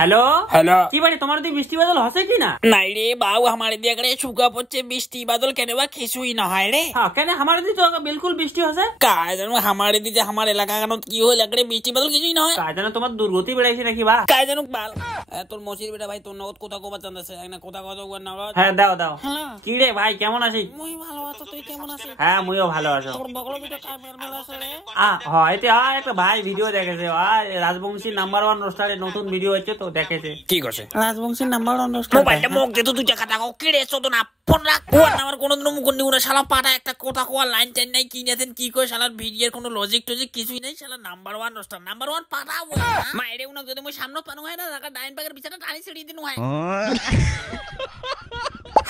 Hello hello की बारे তোমার দি বৃষ্টি বাদল হসে কি না? নাই রে বাবু, আমার দিয়ে করে শুকা পড়ছে, বৃষ্টি বাদল কেন বা কিছুই না হয় রে। হ্যাঁ কেন আমার দি তো বিলকুল বৃষ্টি হসে? কাজ জানো আমার দিতে আমার এলাকা কেন কি হল একরে বৃষ্টি বাদল কিছুই না হয়। কাজ জানো তোমার দুর্গতি বেড়াইছে নাকি বা? কাজ জানো বাল তোর মসির বেটা ভাই তোর নগদ কোথা কোবা চান্দাছে না কোথা কথা কোন নগদ। হ্যাঁ দাও দাও। হ্যালো কি রে ভাই কেমন আছিস? মুই ভালো আছো, তুই কেমন আছিস? হ্যাঁ মুইও ভালো আছি। তোর বগল ভিডিও কার মেল আছে রে? হ্যাঁ এতে একটা ভাই ভিডিও দেখেছে, রাজবংশী নাম্বার 1 রোস্টারে নতুন ভিডিও হচ্ছে তো দেখেছে। কি করছে? রাজবংশী নাম্বার 1 রোস্টার মোবাইলটা মুখ দে তো দুইটা কথা কও কি রে চোদ না ফোন রাখ। ও আমার কোনদিন মুখ নিউ না শালা পাটা একটা কথা কোয়া লাইন টাইন নাই কি নেতেন কি কই শালার ভিডিওর কোনো লজিক টজিক কিছুই নাই। শালা নাম্বার 1 রোস্টার নাম্বার 1 পাটা ও মাইরে উনা যদি মই সামনে পানো হয় না রাখা ডাইন পাকের বিছানা টানি ছিড়ি দিন হয়।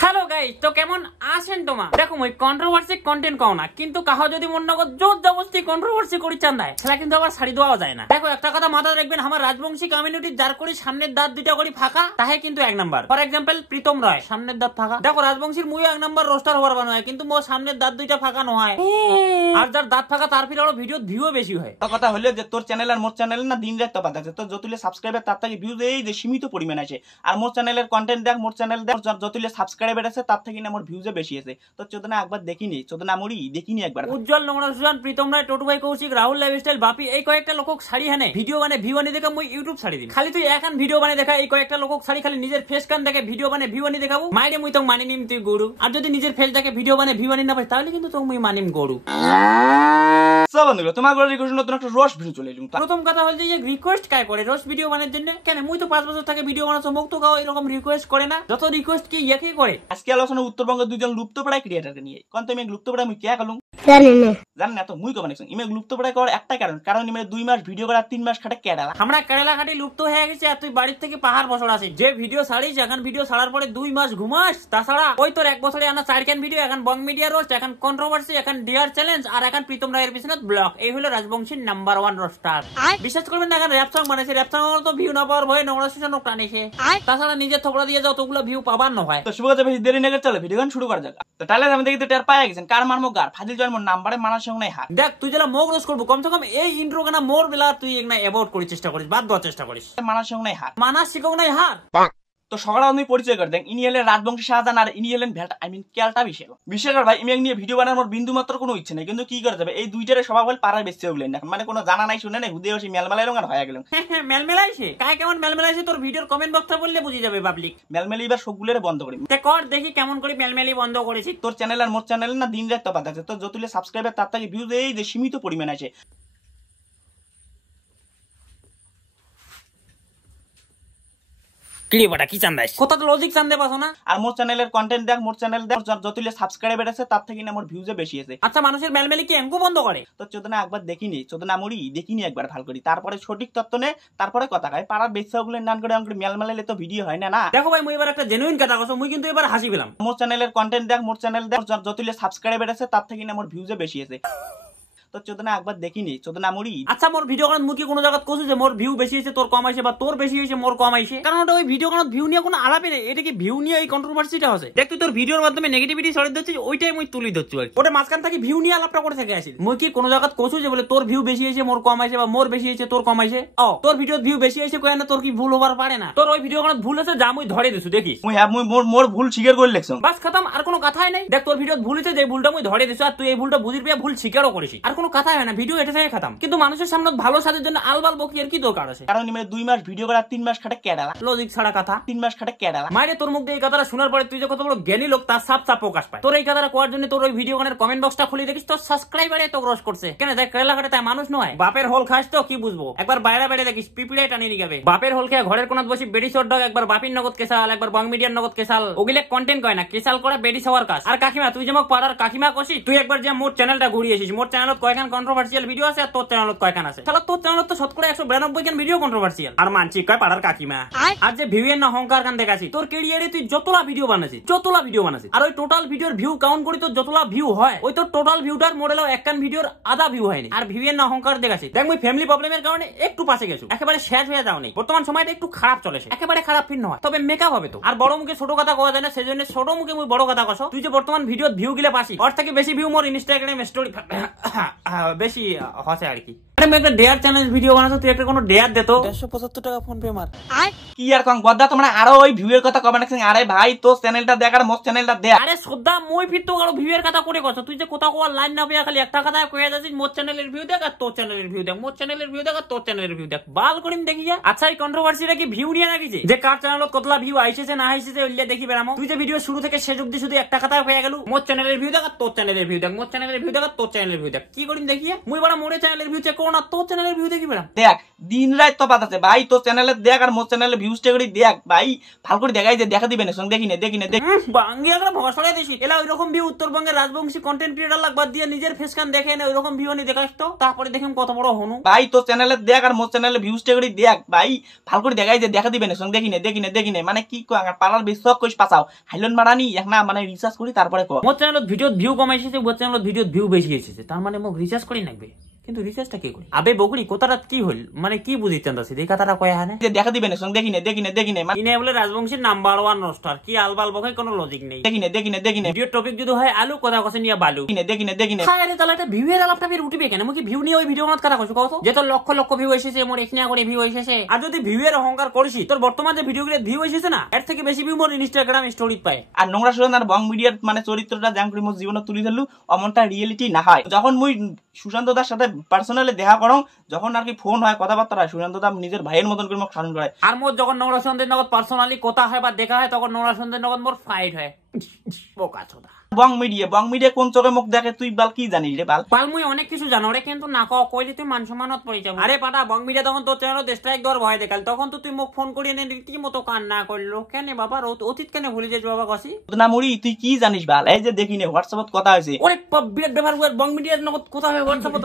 হ্যালো গাইস, তো কেমন আছেন তোমার? দেখো মই কন্ট্রোভার্সি কন্টেন্ট কও না, কিন্তু কাহা যদি মন নগদ জোর জবরদস্তি কন্ট্রোভার্সি করি চান্দায় সেটা কিন্তু আবার ছাড়ি দেওয়া যায় না। দেখো একটা কথা মাথায় রাখবেন, আমার রাজবংশী কমিউনিটি যার করি সামনের দাঁত দুইটা করি ফাঁকা তাহে কিন্তু এক নাম্বার। ফর এক্সাম্পল প্রীতম রায় সামনের দাঁত ফাঁকা। দেখো রাজবংশীর মুইও এক নাম্বার রোস্টার হওয়ার বানো হয়, কিন্তু মোর সামনের দাঁত দুইটা ফাঁকা নয়। আর যার দাঁত ফাঁকা তার ফিরে আরো ভিডিও ভিউ বেশি হয়। কথা হলো যে তোর চ্যানেল আর মোর চ্যানেল না দিন রাত তফাৎ আছে। তোর যতলে সাবস্ক্রাইবার তার থেকে ভিউজ এই যে সীমিত পরিমাণ আছে, আর মোর চ্যানেলের কন্টেন্ট দেখ, মোর চ্যানেল দেখ, যতলে সাবস্ক্রাইবার আছে তার থেকে না মোর ভিউজে বেশি আছে। তো চোদনা একবার দেখিনি, চোদনা মরি দেখিনি একবার। উজ্জ্বল, নোংরা সুজান, প্রীতম রায়, টোটু ভাই কৌশিক, রাহুল লাইফস্টাইল, বাপি এই কয়েকটা লোক ছাড়ি হানে ভিডিও মানে ভিউ আনি দেখা মই ইউটিউব ছাড়ি দিন। খালি তুই এখন ভিডিও বানিয়ে দেখা এই কয়েকটা লোক ছাড়ি খালি নিজের ফেস কান দেখে ভিডিও বানিয়ে ভিউ আনি দেখাবো মাইরে মুই তো মানি নিম তুই গরু। আর যদি নিজের ফেস দেখে ভিডিও বানিয়ে ভিউ আনি না পাই তাহলে কিন্তু তো মুই মানিম গরু। সব বন্ধুরা তোমার ঘরে রিকোয়েস্ট নতুন একটা রোস্ট ভিডিও চলে এলুম। প্রথম কথা হল যে রিকোয়েস্ট কায় করে রোস্ট ভিডিও বানানোর জন্য? কেন মুই তো 5 বছর থেকে ভিডিও বানাচ্ছি, মুখ তো কাও এরকম রিকোয়েস্ট করে না। যত রিকোয়েস্ট কি ইয়াকে করে। আজকে আলোচনা উত্তরবঙ্গের দুইজন লুপ্তপ্রায় ক্রিয়েটরকে নিয়ে। কোন তুমি লুপ্তপ্রায় মুই কিয়া কলুম জানেন না তো মুই কব নাকছং। ইমে লুপ্তপ্রায় করার একটা কারণ ইমে 2 মাস ভিডিও করার 3 মাস খাটে কেডালা। আমরা কেরালা ঘাটি লুপ্ত হয়ে গেছে আর তুই বাড়ির থেকে পাহাড় বছর আসিস। যে ভিডিও ছাড়িস এখন ভিডিও ছাড়ার পরে 2 মাস ঘুমাস। তাছাড়া ওই তোর 1 বছরে আনা 4 ক্যান ভিডিও, এখন বং মিডিয়া রোস্ট, এখন কন্ট্রোভার্সি, এখন ডিয়ার চ্যালেঞ্জ, আর এখন প্রীতম রায়ের পিছনে ব্লগ। এই হলো রাজবংশীর নাম্বার 1 রোস্টার। বিশ্বাস করবেন না, এখন র্যাপ সং বানাইছে, র্যাপ সং তো ভিউ না পাওয়ার ভয়ে নোংরা সুশান টানিছে। তাছাড়া নিজের থোপড়া দিয়ে যাও তোগুলো ভিউ পাবার না হয়। তো শুভ কথা বেশি দেরি না করে চলো ভিডিও গান শুরু করা যাক। তো তাহলে আমি দেখি তো টের পায়া গেছেন কার মারমো গার ফাজিল জন্ম নাম্বারে মানার সঙ্গে নাই হাত। দেখ তুই যেটা মোগ রোজ করবো কমসে কম এই ইন্ট্রো গানা মোর বেলা তুই একটা অ্যাভয়েড করার চেষ্টা করিস, বাদ দেওয়ার চেষ্টা করিস। মানার সঙ্গে নাই হাত মানা শিখো নাই হার। তো সকালে আমি পরিচয় করে দেন, ইনি হলেন রাজবংশী শাহজাহান আর ইনি হলেন ভেট কেলটা বিশেষ ভাই। ইমি নিয়ে ভিডিও বানানোর মোর বিন্দু মাত্র কোনো ইচ্ছে নেই, কিন্তু কি করে যাবে এই দুইটারে সবাই বল পাড়ার বেশি বললেন না, মানে কোনো জানা নাই শুনে নাই হুদে বসে মেলমেলাই রঙার হয়ে গেল। মেলমেলাইছে কায় কেমন মেলমেলাইছে তোর ভিডিওর কমেন্ট বক্সটা বললে বুঝে যাবে পাবলিক। মেলমেলি এবার সবগুলোরে বন্ধ করি তে কর দেখি কেমন করে মেলমেলি বন্ধ করেছি। তোর চ্যানেল আর মোর চ্যানেল না দিন রাত তফাৎ আছে। তোর যতলে সাবস্ক্রাইবার তার থেকে ভিউজ এই যে সীমিত পরিমাণ আছে। কি বড়া কি চান্দাইস কত লজিক চান্দে পাছো না। আর মোর চ্যানেলের কন্টেন্ট দেখ, মোর চ্যানেল দেখ, যতলে সাবস্ক্রাইবার আছে তার থেকে না মোর ভিউজে বেশি আছে। আচ্ছা মানুষের মেলমেলি কি এঙ্কু বন্ধ করে? তো চোদনা একবার দেখিনি, চোদনা মরি দেখিনি একবার ভাল করি, তারপরে সঠিক তত্ত্ব নে, তারপরে কথা কয়। পাড়ার বেচ্চাগুলো নান করে অঙ্ক মেলমেলাইলে তো ভিডিও হয় না না। দেখো ভাই মুই এবার একটা জেনুইন কথা কইছো, মুই কিন্তু এবার হাসি পেলাম। মোর চ্যানেলের কন্টেন্ট দেখ, মোর চ্যানেল দেখ, যতলে সাবস্ক্রাইবার আছে তার থেকে না মোর ভিউজে বেশি আছে। তো চোদনা একবার দেখিনি, চোদনা মরি। আচ্ছা মোর ভিডিও কোন মুই কি কোনো জায়গা কইছো যে মোর ভিউ বেশি হইছে তোর কম আইছে, বা তোর বেশি হইছে মোর কম আইছে? কারণ ওটা ওই ভিডিও কোন ভিউ নিয়ে কোনো আলাপই নেই। এটা কি ভিউ নিয়ে এই কন্ট্রোভার্সিটা আছে? দেখ তুই তোর ভিডিওর মাধ্যমে নেগেটিভিটি ছড়িয়ে দিচ্ছিস, ওইটাই মুই তুলি ধরছি। ওটা মাঝখান থেকে ভিউ নিয়ে আলাপটা করে থেকে আসি। মুই কি কোনো জায়গা কইছো যে বলে তোর ভিউ বেশি হইছে মোর কম আইছে, বা মোর বেশি হইছে তোর কম আইছে? ও তোর ভিডিওর ভিউ বেশি হইছে কয় না তোর কি ভুল হবার পারে না? তোর ওই ভিডিও কোন ভুল আছে যা মুই ধরে দিছু দেখিস। মুই মোর ভুল স্বীকার করে লেখছম, বাস খতম, আর কোনো কথাই নাই। দেখ তোর ভিডিও ভুল হইছে, যে ভুলটা মুই ধরে দিছু, আর তুই এই ভুলটা বুঝির পেয়ে ভুল স্বীকারও করিস, আর কোনো কথাই হয় না, ভিডিও এটা থেকে খতম। কিন্তু মানুষের সামনে ভালো সাজের জন্য আলবাল বকি আর কি দরকার আছে? কারণ ইমে 2 মাস ভিডিও করার 3 মাস খাটে কেডালা। লজিক ছাড়া কথা। 3 মাস খাটে কেডালা মাইরে তোর মুখ দিয়ে এই কথাটা শোনার পরে তুই যে কত বড় জ্ঞানী লোক তার সাপ সাপ প্রকাশ পায়। তোর এই কথাটা কোয়ার জন্য তোর ওই ভিডিও গানের কমেন্ট বক্সটা খুলে দেখিস, তোর সাবস্ক্রাইবারে তো গ্রস করছে। কেন দেখ কেরালা ঘাটে তাই মানুষ নয়, বাপের হোল খাস তো কি বুঝবো। একবার বাইরে বাইরে দেখিস পিপিড়ে টানি নিয়ে যাবে। বাপের হোল খেয়ে ঘরের কোনাত বসি বেডি চোর ডগ, একবার বাপির নগদ কেসাল, একবার বং মিডিয়ার নগদ কেসাল। ওগুলো কন্টেন্ট কয় না, কেসাল করে বেডি সবার কাজ। আর কাকিমা তুই যেমন পাড়ার কাকিমা কষি, তুই একবার যে মোর চ্যানেলটা ঘুরিয়েছিস, মোর চ্যানেলত কয়খান কন্ট্রোভার্সিয়াল ভিডিও আছে আর তোর চ্যানেলত কয়খান আছে? তাহলে তোর চ্যানেলত তো শতকরা 192 খান ভিডিও কন্ট্রোভার্সিয়াল, আর মানছি কয় পাড়ার কাকিমা। আর যে ভিউ এর না অহংকার গান দেখাছি, তোর কেরিয়ারে তুই যতলা ভিডিও বানাছিস, আর ওই টোটাল ভিডিওর ভিউ কাউন্ট করি তোর যতলা ভিউ হয়, ওই তোর টোটাল ভিউটার মডেলও একখান ভিডিওর আধা ভিউ হয়নি। আর ভিউ এর না অহংকার দেখাছি। দেখ মুই ফ্যামিলি প্রবলেমের কারণে একটু পাশে গেছো, একেবারে শেষ হয়ে যাও নেই। বর্তমান সময়টা একটু খারাপ চলেছে, একেবারে খারাপ ফিল নয়, তবে মেকআপ হবে তো। আর বড় মুখে ছোট কথা কওয়া যায় না, সেজন্য ছোট মুখে মুই বড় কথা কস। তুই যে বর্তমান ভিডিও ভিউ গিলে পাসি, ওর থেকে বেশি ভিউ মোর ইনস্টাগ্রামে স্টোরি বেশি হসে আর কি। আমি একটা ডেয়ার চ্যালেঞ্জ ভিডিও বানাতো, তুই একটা কোনো ডেয়ার দে তো। 175 টাকা ফোন পে মার। কি আর কম গদ্দা, তোমরা আরো ওই ভিউ এর কথা কমেন্ট করছেন। আরে ভাই তোর চ্যানেলটা দেখ আর মোর চ্যানেলটা দেখ। আরে সদা মই ফির তো আরো ভিউ এর কথা করে কছ, তুই যে কোথাও কোয়া লাইন না পেয়া খালি একটা কথা কয়ে যাচ্ছিস, মোর চ্যানেলের ভিউ দেখ আর তোর চ্যানেলের ভিউ দেখ, মোর চ্যানেলের ভিউ দেখ আর তোর চ্যানেলের ভিউ দেখ, বাল করিম দেখি যা। আচ্ছা এই কন্ট্রোভার্সিটা কি ভিউ নিয়ে নাকি যে কার চ্যানেলত কতলা ভিউ আইছেছে না আইছেছে ওইলে দেখি বেরামো। তুই যে ভিডিও শুরু থেকে শেষ অবধি শুধু একটা কথা হয়ে গেল, মোর চ্যানেলের ভিউ দেখ আর তোর চ্যানেলের ভিউ দেখ, মোর চ্যানেলের ভিউ দেখ আর তোর চ্যানেলের ভিউ দেখ, কি করিম দেখি মুই বড় মোরে চ্যানেলের ভিউ চেক করো না, তোর চ্যানেলের ভিউ দেখি বেরাম। দেখ দিন রাত তো পাতাছে ভাই, তোর চ্যানেলে দেখ আর মোর চ্যানেলে ভিউজটা করে দেখ ভাই, ভালো করে দেখাই যে দেখা দিবেন সঙ্গে দেখি না দেখ বাঙ্গিয়া করে ভরসায় দিছি এলা ওইরকম ভিউ উত্তরবঙ্গের রাজবংশী কন্টেন্ট ক্রিয়েটর লাগবাদ দিয়ে নিজের ফেস কান দেখে না ওইরকম ভিউ নি দেখাস তো, তারপরে দেখেন কত বড় হনু ভাই। তোর চ্যানেলে দেখ আর মোর চ্যানেলে ভিউজটা করে দেখ ভাই, ভালো করে দেখাই যে দেখা দিবেন সঙ্গে দেখি না মানে কি পাড়ার বিশ্বাস কইস পাছাও হাইলন মারানি এক না মানে রিসার্চ করি তারপরে কো। মোর চ্যানেলত ভিডিওত ভিউ কম এসেছে, মোর চ্যানেলত ভিডিওত ভিউ বেশি এসেছে, তার মানে মোক রিসার্চ করি নাকবে, কিন্তু রিসার্চটা কি করি? আবে বগুড়ি কোথাটা কি হইল মানে কি বুঝিতেন দাসি এই কথাটা কয় হানে যে দেখা দিবেন সঙ্গে দেখি না মানে ইনে বলে রাজবংশীর নাম্বার 1 রোস্টার কি আলবাল বকাই কোনো লজিক নেই। দেখি না ভিডিও টপিক যদি হয় আলু কথা কসে নিয়া বালু দেখি না হ্যাঁ রে তাহলে এটা ভিউ এর আলাপটা ফের উঠবে কেন? মুকি ভিউ নিয়ে ওই ভিডিও বানাত কথা কইছো কত যে তোর লক্ষ লক্ষ ভিউ এসেছে, মোর একনা করে ভিউ এসেছে। আর যদি ভিউ এর অহংকার করিস তোর বর্তমান যে ভিডিওগুলো ভিউ এসেছে না এর থেকে বেশি ভিউ মোর ইনস্টাগ্রাম স্টোরি পায়। আর নোংরা সুজন আর বং মিডিয়ার মানে চরিত্রটা জাঙ্কুরি মোর জীবনে তুলি ধরলু অমনটা রিয়েলিটি না হয়। যখন মুই সুশান্ত দার সাথে পার্সোনালি দেখা করং, যখন আর কি ফোন হয় কথাবার্তা হয়, সুশান্ত দা নিজের ভাইয়ের মতন করে মোক শাসন করে। আর মোর যখন নোংরা সন্ধ্যের নগদ পার্সোনালি কথা হয় বা দেখা হয় তখন নোংরা সন্ধ্যের নগদ মোর ফাইট হয়। বোকা চোদা বং মিডিয়া কোন চোখে মুখ দেখে তুই বাল কি জানিস রে বাল? বাল মুই অনেক কিছু জানো রে, কিন্তু না কইলি তুই মান সম্মানত পড়ে যাবো। আরে পাটা বং মিডিয়া তখন তোর চ্যানেলত স্ট্রাইক দেওয়ার ভয় দেখাল, তখন তো তুই মুখ ফোন করিয়ে নে রীতিমতো কান্না করলো। কেন বাবা অতীত কেন ভুলে যাস বাবা কসি? না মুড়ি তুই কি জানিস বাল? এই যে দেখি নে হোয়াটসঅ্যাপত কথা হয়েছে। ওরে বিরাট ব্যাপার বং মিডিয়ার নগদ কথা হয় হোয়াটসঅ্যাপত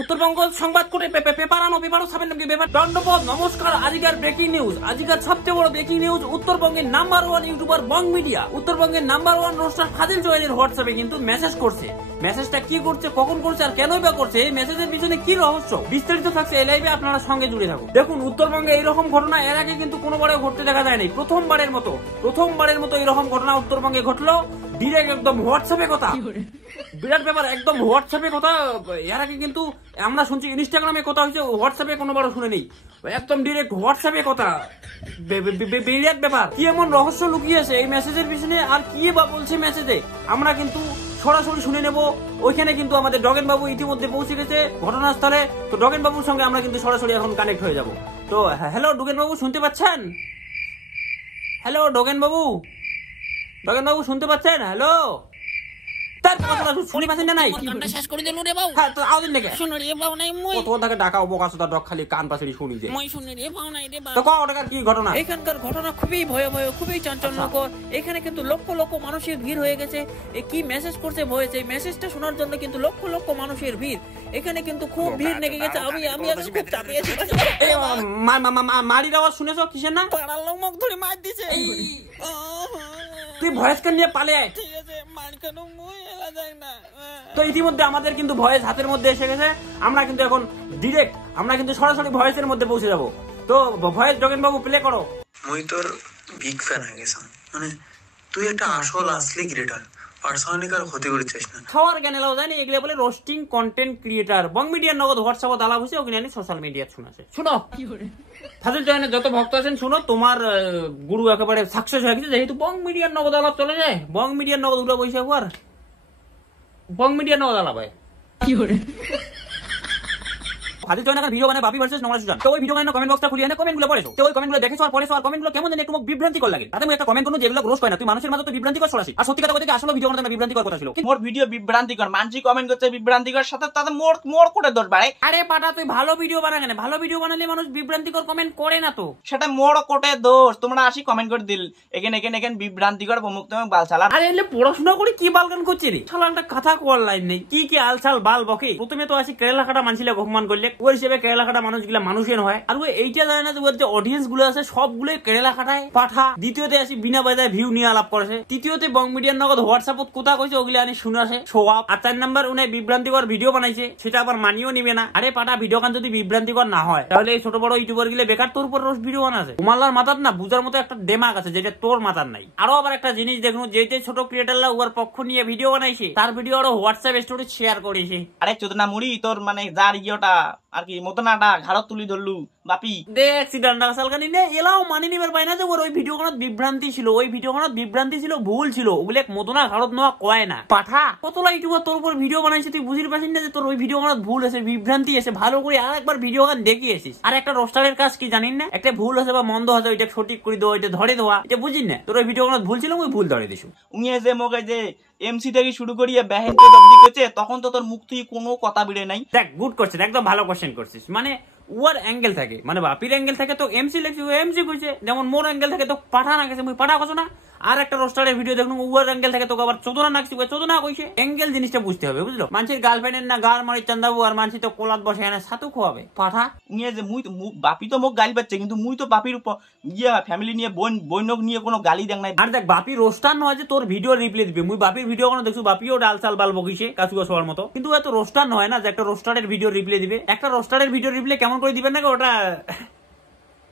উত্তরবঙ্গ সংবাদ করে পেপারও ছাপেন নাকি ব্যাপার। দণ্ডপদ নমস্কার, আজিকার ব্রেকিং নিউজ, আজিকার সবচেয়ে বড় ব্রেকিং নিউজ, উত্তরবঙ্গের নাম্বার 1 ইউটিউবার বং মিডিয়া, উত্তরবঙ্গের নাম্বার 1 রোস্টার ফাজিল জয়ের হোয়াটসঅ্যাপে কিন্তু মেসেজ করছে। মেসেজটা কি করছে, কখন করছে আর কেনই বা করছে, এই মেসেজের পিছনে কি রহস্য বিস্তারিত থাকছে এই লাইভে, আপনারা সঙ্গে জুড়ে থাকুন। দেখুন উত্তরবঙ্গে এইরকম ঘটনা এর আগে কিন্তু কোনোবারে ঘটতে দেখা যায় নাই, প্রথমবারের মতো এরকম ঘটনা উত্তরবঙ্গে ঘটলো। ডিরেক্ট একদম হোয়াটসঅ্যাপে কথা, বিরাট ব্যাপার একদম হোয়াটসঅ্যাপে কথা। এর আগে কিন্তু আমরা শুনছি ইনস্টাগ্রামে কথা হয়েছে, হোয়াটসঅ্যাপে কোনোবারও শুনে নেই, একদম ডিরেক্ট হোয়াটসঅ্যাপে কথা। বিরাট ব্যাপার, কি এমন রহস্য লুকিয়েছে এই মেসেজের পিছনে আর কি বা বলছে মেসেজে, আমরা কিন্তু সরাসরি শুনে নেব। ওইখানে কিন্তু আমাদের ডগেন বাবু ইতিমধ্যে পৌঁছে গেছে ঘটনাস্থলে, তো ডগেন বাবুর সঙ্গে আমরা কিন্তু সরাসরি এখন কানেক্ট হয়ে যাব। তো হ্যালো ডগেন বাবু, শুনতে পাচ্ছেন? হ্যালো ডগেন বাবু শুনতে পাচ্ছেন? হ্যালো তার কথা শুনি পাচ্ছেন না? নাই শেষ করে দিল রে বাবু। হ্যাঁ তো আউদিন দেখে শুনো রে বাবু নাই মই কত টাকা ডাকা অবকাশটা ডক খালি কান পাশে শুনি যে মই শুনি রে বাবু নাই রে বাবু। তো কত টাকার কি ঘটনা? এখানকার ঘটনা খুবই ভয়াবহ, খুবই চাঞ্চল্যকর। এখানে কিন্তু লক্ষ লক্ষ মানুষের ভিড় হয়ে গেছে। কি মেসেজ করছে ভয়েস, এই মেসেজটা শোনার জন্য কিন্তু লক্ষ লক্ষ মানুষের ভিড়। এখানে কিন্তু খুব ভিড় লেগে গেছে। আমি খুব চাপে আছি। এই মারির আওয়াজ শুনেছো কিসের না? পাড়ার লোক মুখ ধরে মার দিছে। তুই ভয়েস কান নিয়ে পালে আয়। ঠিক আছে মার কেন মই এলা যায় না। তো ইতিমধ্যে আমাদের কিন্তু ভয়েস হাতের মধ্যে এসে গেছে, আমরা কিন্তু এখন ডিরেক্ট আমরা কিন্তু সরাসরি ভয়েসের মধ্যে পৌঁছে যাব। তো ভয়েস ডগেন বাবু প্লে করো। মই তোর বিগ ফ্যান হয়ে গেছিলাম, মানে তুই একটা আসল আসলি ক্রিয়েটার, পার্সোনালি কার ক্ষতি করতে চাস না। খাওয়ার জ্ঞানে লাও জানি এগুলো বলে রোস্টিং কন্টেন্ট ক্রিয়েটার। বং মিডিয়ার নগদ হোয়াটসঅ্যাপে দালা বসে ওখানে সোশ্যাল মিডিয়া শুনেছে। শুনো ফাজিল জয়েনের যত ভক্ত আছেন শুনো, তোমার গুরু একেবারে সাকসেস হয়ে গেছে, যেহেতু বং মিডিয়ার নগদ আলাপ চলে যায়। বং মিডিয়ার নগদ উঠে বসে একবার বং মিডিয়ার নগদ আলাপ হয় কি করে ফাজিল জয়েনের ভিডিও মানে বাপি ভার্সেস নোংরা সুজান। তো ওই ভিডিও মানে কমেন্ট বক্সটা খুলে এনে কমেন্টগুলো পড়েছো। তো ওই কমেন্টগুলো দেখেছো আর পড়েছো, আর কমেন্টগুলো কেমন জানি একটু বিভ্রান্তিকর লাগে। তাতে আমি একটা কমেন্ট করব যেগুলো গ্রোস হয় না, তুই মানুষের মাঝে তো বিভ্রান্তিকর ছড়াছিস। আর সত্যি কথা বলতে কি আসলে ভিডিও মানে বিভ্রান্তিকর কথা ছিল। মোর ভিডিও বিভ্রান্তিকর, মানসি কমেন্ট করছে বিভ্রান্তিকর, সাথে তাতে মোর করে দোষ বাড়ে। আরে পাটা তুই ভালো ভিডিও বানা কেন? ভালো ভিডিও বানালে মানুষ বিভ্রান্তিকর কমেন্ট করে না তো, সেটা মোর কোটে দোষ। তোমরা আসি কমেন্ট করে দিল এখানে বিভ্রান্তিকর বমুক তুমি বাল চালা। আরে এলে পড়াশোনা করে কি বালগান করছিস রে? শালা একটা কথা কোয়ার লাইন নেই, কি আলসাল বাল বকে। প্রথমে তো আসি কেরালা কাটা মানছিলে অপমান করলে, ওই হিসেবে কেরালা খাটা মানুষগুলা মানুষের হয়। আর ওই এইটা জানে না যে ওর যে অডিয়েন্স গুলো আছে সবগুলোই কেরালা খাটায় পাঠা। দ্বিতীয়তে আসি বিনা বাজায় ভিউ নিয়ে আলাপ করেছে। তৃতীয়তে বং মিডিয়ার নগদ হোয়াটসঅ্যাপত কোথা কইছে ওগুলো আনি শুনাছে সোয়াব। আর 4 নাম্বার উনি বিভ্রান্তিকর ভিডিও বানাইছে, সেটা আবার মানিও নিবে না। আরে পাঠা ভিডিও গান যদি বিভ্রান্তিকর না হয় তাহলে এই ছোট বড় ইউটিউবার গুলো বেকার তোর উপর রোজ ভিডিও বানাছে। তোমার মাথার না বুঝার মতো একটা দেমাগ আছে যেটা তোর মাথার নাই। আরো আবার একটা জিনিস দেখুন, যে যে ছোট ক্রিয়েটাররা ওর পক্ষ নিয়ে ভিডিও বানাইছে তার ভিডিও আরো হোয়াটসঅ্যাপ স্টোরি শেয়ার করেছে। আরে চোদনা মুড়ি তোর মানে যার ইয়েটা আর কি মতনাটা ঘাড়ত তুলি ধরলু বাপি দেখ সিদ্ধান্ত সালকানি নে এলাও মানি নিবার পাই না যে ওর ওই ভিডিওখানত বিভ্রান্তি ছিল, ওই ভিডিওখানত বিভ্রান্তি ছিল, ভুল ছিল, ওগুলো মতনা ঘাড়ত নেওয়া কয় না। পাঠা কতলা ইউটিউবার তোর উপর ভিডিও বানাইছে তুই বুঝির পারছিস না যে তোর ওই ভিডিওখানত ভুল আছে, বিভ্রান্তি আছে, ভালো করে আর একবার ভিডিও গান দেখিয়েছিস। আর একটা রোস্টারের কাজ কি জানিস না, একটা ভুল আছে বা মন্দ আছে ওইটা সঠিক করে দেওয়া, ওইটা ধরে দেওয়া, এটা বুঝিস না। তোর ওই ভিডিওখানত ভুল ছিল ওই ভুল ধরে দিস। উনিয়ে যে মোকে যে এমসি থেকে শুরু করিয়ে ব্যাহেন অব্দি করছে তখন তো তোর মুখ থেকে কোনো কথা বেড়ে নাই। দেখ গুড কোশ্চেন, একদম ভালো কোশ্চেন করছিস। মানে ওর অ্যাঙ্গেল থাকে, মানে বাপির অ্যাঙ্গেল থাকে তো এমসি লেখছি ও এমসি কইছে, যেমন মোর অ্যাঙ্গেল থাকে তো পাঠা না গেছে মুই পাঠা কইছো না। আর একটা রোস্টারের ভিডিও দেখুন ওর অ্যাঙ্গেল থাকে তোকে আবার চোদনা নাকছি চোদনা কইছে। অ্যাঙ্গেল জিনিসটা বুঝতে হবে বুঝলো। মানুষের গার্লফ্রেন্ডের না গার মারি চান্দাবু আর মানুষ তো কোলাত বসে এনে ছাতু খোয়াবে পাঠা। উনিয়ে যে মুই বাপি তো মোক গালি পাচ্ছে কিন্তু মুই তো বাপির উপর ইয়ে ফ্যামিলি নিয়ে বইনক নিয়ে কোনো গালি দেখ নাই। আর দেখ বাপি রোস্টার নয় যে তোর ভিডিও রিপ্লাই দিবে। মুই বাপির ভিডিও কোনো দেখছো বাপিও ডাল চাল বাল বকিছে কাছু সবার মতো, কিন্তু এত রোস্টার নয় না যে একটা রোস্টারের ভিডিও রিপ্লাই দিবে। একটা রোস্টারের ভিডিও রিপ্লাই কেমন করে দিবেন না ওটা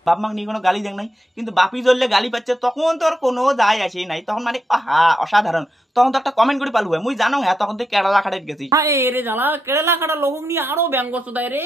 বাপ মাকে নিয়ে কোনো গালি দেখ নাই, কিন্তু বাপি জ্বললে গালি পাচ্ছে তখন তোর কোনো যায় আসে নাই। তখন মানে আহা অসাধারণ, তখন তো একটা কমেন্ট করে পালু মুই জানো হ্যাঁ তখন তুই কেরালা খাটে গেছি। হ্যাঁ রে জানা কেরালা খাটা লোক নিয়ে আরো ব্যঙ্গ চোদায় রে।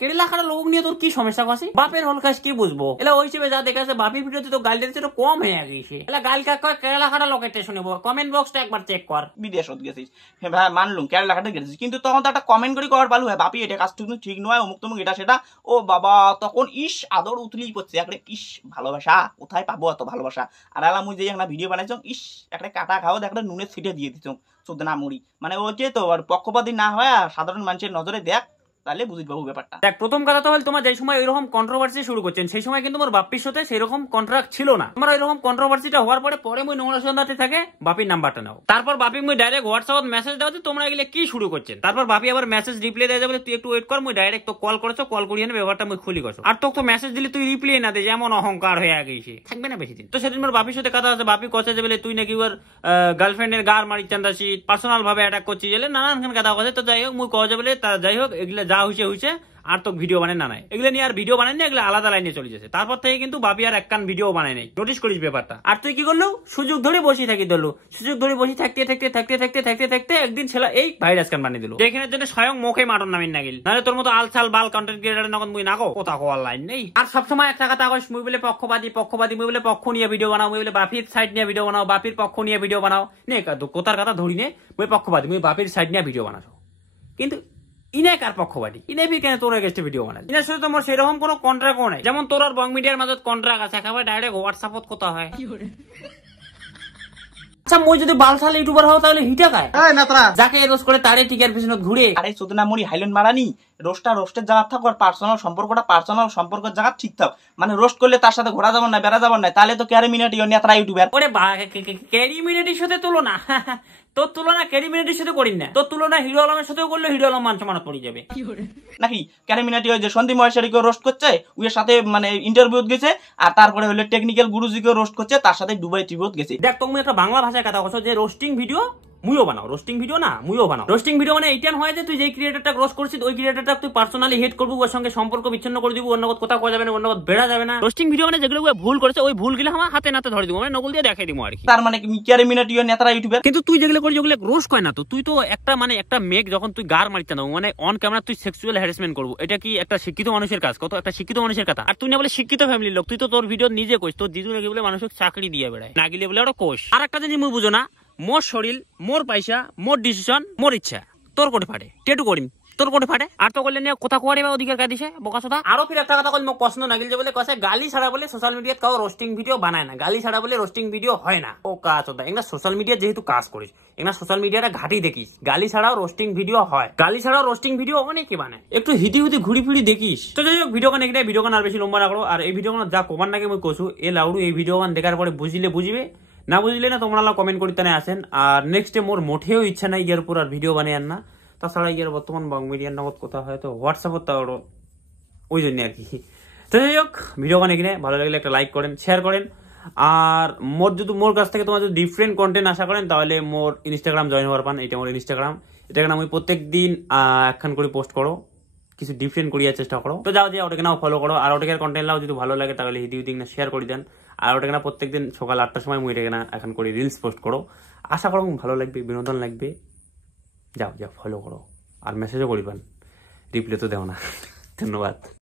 কেরালা খাটা লোক নিয়ে তোর কি সমস্যা আছে? বাপের হল কাজ কি বুঝবো? এলা ওই হিসেবে যা দেখা আছে বাপির ভিডিওতে তো গাল দিচ্ছে তো কম হয়ে গেছে। এলা গাল কাক কয় কেরালা খাটা লোকেতে শুনিব, কমেন্ট বক্সটা একবার চেক কর। বিদেশত গেছিস হ্যাঁ ভাই মানলুম কেরালা খাটে গেছিস, কিন্তু তখন তো একটা কমেন্ট করে কর পালু হ্যাঁ বাপি এটা কাজ ঠিক নয় অমুক তমুক এটা সেটা। ও বাবা তখন ইস আদর উতলিই পড়ছে একটা ইস ভালোবাসা কোথায় পাবো এত ভালোবাসা। আর আলা মুই যে একটা ভিডিও বানাইছ ইস একটা কাটা খাও একটা নুনের ছিটে দিয়ে দিছ চোদনা মুড়ি। মানে ও যে তো পক্ষপাতী না হয় সাধারণ মানুষের নজরে দেখ তাহলে বুঝিস বাবু ব্যাপারটা। দেখ প্রথম কথা তো হল তোমার যে সময় এরকম কন্ট্রোভার্সি শুরু করছেন সেই সময় কিন্তু আমার বাপির সাথে সেরকম কন্ট্রাক্ট ছিল না। তোমার এরকম কন্ট্রোভার্সিটা হওয়ার পরে মুই নোংরা সন্ধ্যাতে থাকে বাপির নাম্বারটা নাও, তারপর বাপি মুই ডাইরেক্ট হোয়াটসঅ্যাপ মেসেজ দাও যে তোমরা এগুলো কি শুরু করছেন। তারপর বাপি আবার মেসেজ রিপ্লাই দেয় যাবে তুই একটু ওয়েট কর, মুই ডাইরেক্ট তো কল করেছো কল করিয়ে না ব্যাপারটা মুই খুলি করছো। আর তোকে তো মেসেজ দিলে তুই রিপ্লাই না দে যেমন অহংকার হয়ে গেছে থাকবে না বেশি দিন। তো সেদিন আমার বাপির সাথে কথা আছে, বাপি কছে যে বলে তুই নাকি ওর গার্লফ্রেন্ডের গার মারি চান্দাসি পার্সোনাল ভাবে অ্যাটাক করছিস গেলে নানান কথা কথা। তো যাই হোক মুই কছে বলে তা যাই হোক এগুলো যা হয়েছে আর তো ভিডিও বানায় না নাই এগুলো নিয়ে আর ভিডিও বানায় না, এগুলো আলাদা লাইনে চলে যাচ্ছে। তারপর থেকে কিন্তু বাপি আর একখান ভিডিও বানায় নাই, নোটিস করিস ব্যাপারটা। আর তুই কি করলো সুযোগ ধরে বসে থাকি ধরলো, সুযোগ ধরে বসে থাকতে একদিন ছেলে এই ভাইরাস কান বানিয়ে দিল, যেখানের জন্য স্বয়ং মুখে মাটন নামিন না গেল। নাহলে তোর মতো আলসাল বাল কন্টেন্ট ক্রিয়েটার নগদ মুই নাগো কোথা কোয়ার লাইন নেই। আর সবসময় একটা কথা কইস মুই বলে পক্ষপাতী মুই বলে পক্ষ নিয়ে ভিডিও বানাও, মুই বলে বাপির সাইড নিয়ে ভিডিও বানাও, বাপির পক্ষ নিয়ে ভিডিও বানাও নে কোথার কথা ধরি নে মুই পক্ষপাতী মুই বাপির সাইড নিয়ে ভিডিও বানাও। কিন্তু ইনে কার পক্ষপাতী ইনে ফির কেন তোর কাছে ভিডিও বানাই? ইনার সাথে তোমার সেরকম কোনো কন্ট্রাক্ট নাই, যেমন তোর আর বং মিডিয়ার মাঝে কন্ট্রাক্ট আছে একেবারে ডাইরেক্ট হোয়াটসঅ্যাপত কথা হয়। আচ্ছা মই যদি বালসাল ইউটিউবার হও তাহলে হিটা কায় যাকে রোজ করে তারে টিকার পিছনে ঘুরে। আরে চোদনা মুড়ি হাইলেন মারানি রোস্টের জায়গা থাক আর পার্সোনাল সম্পর্কের জায়গা ঠিক থাক। মানে রোস্ট করলে তার সাথে ঘোরা যাবেন না বেড়া যাবেন না, তাহলে তো ক্যারি মিনিট নেতারা ইউটিউবার। ওরে ক্যারি মিনিটের সাথে তুলনা তোর তুলনা ক্যারি মিনিটের সাথে করিন না, তোর তুলনা হিরো আলমের সাথেও করলে হিরো আলম মান সম্মান পড়ে যাবে নাকি। ক্যারি মিনিট যে সন্দীপ মহেশ্বরীকে রোস্ট করছে ওর সাথে মানে ইন্টারভিউ গেছে, আর তারপরে হলো টেকনিক্যাল গুরুজিকে রোস্ট করছে তার সাথে দুবাই টিভিও গেছে। দেখ তুমি একটা বাংলা ভাষায় কথা বলছো যে রোস্টিং ভিডিও মুইও বানাও, রোস্টিং ভিডিও না মুইও বানাও। রোস্টিং ভিডিও মানে এইটান হয় যে তুই যে ক্রিয়েটরটা রোস্ট করছিস ওই ক্রিয়েটরটা তুই পার্সোনালি হেট করবি, ওর সঙ্গে সম্পর্ক বিচ্ছিন্ন করে দিব, অন্য কথা কওয়া যাবে না, অন্য কথা বেড়া যাবে না। রোস্টিং ভিডিও মানে যেগুলো ভুল করেছে ওই ভুলগুলো আমার হাতে নাতে ধরে দিব, মানে নকল দিয়ে দেখাই দিব আর কি। তার মানে ক্যারি মিনিট নেতারা ইউটিউবার। কিন্তু তুই যেগুলো করিস ওগুলো রোস্ট কয় না তো, তুই তো একটা মানে একটা মেক যখন তুই গার মারিতে না মানে অন ক্যামেরা তুই সেক্সুয়াল হ্যারাসমেন্ট করবো, এটা কি একটা শিক্ষিত মানুষের কাজ? কত একটা শিক্ষিত মানুষের কথা। আর তুই না বলে শিক্ষিত ফ্যামিলির লোক, তুই তো তোর ভিডিও নিজে কইস তোর দিদু নাকি বলে মানুষকে চাকরি দিয়ে বেড়ায়, না গেলে বলে ওটা কোষ। আর একটা জিনিস মুই বুঝো না, মোর শরীর মোর পয়সা মোর ডিসিশন মোর ইচ্ছা, তোর কোটে ফাটে টেটু করিম তোর কোটে ফাটে। আর তো করলে নিয়ে কথা কোয়ারে বা অধিকার কাজ দিছে বোকা কথা। আরো ফির একটা কথা কইল মোক পছন্দ না গেল যে বলে কসে গালি ছাড়া বলে সোশ্যাল মিডিয়াত কাও রোস্টিং ভিডিও বানায় না, গালি ছাড়া বলে রোস্টিং ভিডিও হয় না। ও কাজ হতো এগুলা সোশ্যাল মিডিয়া যেহেতু কাজ করিস এগুলা সোশ্যাল মিডিয়াটা ঘাটি দেখিস, গালি ছাড়াও রোস্টিং ভিডিও হয়, গালি ছাড়াও রোস্টিং ভিডিও অনেকে বানায়, একটু হিতি ঘুরি ফিরি দেখিস। তো যাই হোক ভিডিও গান এখানে ভিডিও গান আর বেশি লম্বা না করো। আর এই ভিডিও গান যা কমান নাকি মই কছু এ লাউডু এই ভিডিও গান দেখার পরে বুঝিলে বুঝিবে, না বুঝলে না তোমরা কমেন্ট করতে না আসেন। আর নেক্সট মোর মোটেও ইচ্ছা নাই ইয়ার উপর আর ভিডিও বানিয়ে আন না। তাছাড়া ইয়ার বর্তমান বং মিডিয়ার নগদ কথা হয়তো হোয়াটসঅ্যাপত তাও ওই জন্য আর কি। তো যাই হোক ভিডিও গান এখানে ভালো লাগলে একটা লাইক করেন, শেয়ার করেন। আর মোর কাছ থেকে তোমার যদি ডিফারেন্ট কন্টেন্ট আশা করেন তাহলে মোর ইনস্টাগ্রাম জয়েন হওয়ার পান। এটা মোর ইনস্টাগ্রাম, এটাকে আমি প্রত্যেক দিন একখান করে পোস্ট করো, কিছু ডিফারেন্ট করিয়ার চেষ্টা করো। তো যাও যে ওটাকে নাও ফলো করো। আর ওটাকে কন্টেন্ট লাও যদি ভালো লাগে তাহলে হিদি উদিক না শেয়ার করে দেন। আর ওটাকে না প্রত্যেকদিন সকাল 8টার সময় মুই এটাকে না এখন করে রিলস পোস্ট করো। আশা করো ভালো লাগবে, বিনোদন লাগবে। যাও যাও ফলো করো আর মেসেজও করিবেন, রিপ্লাই তো দেও না। ধন্যবাদ।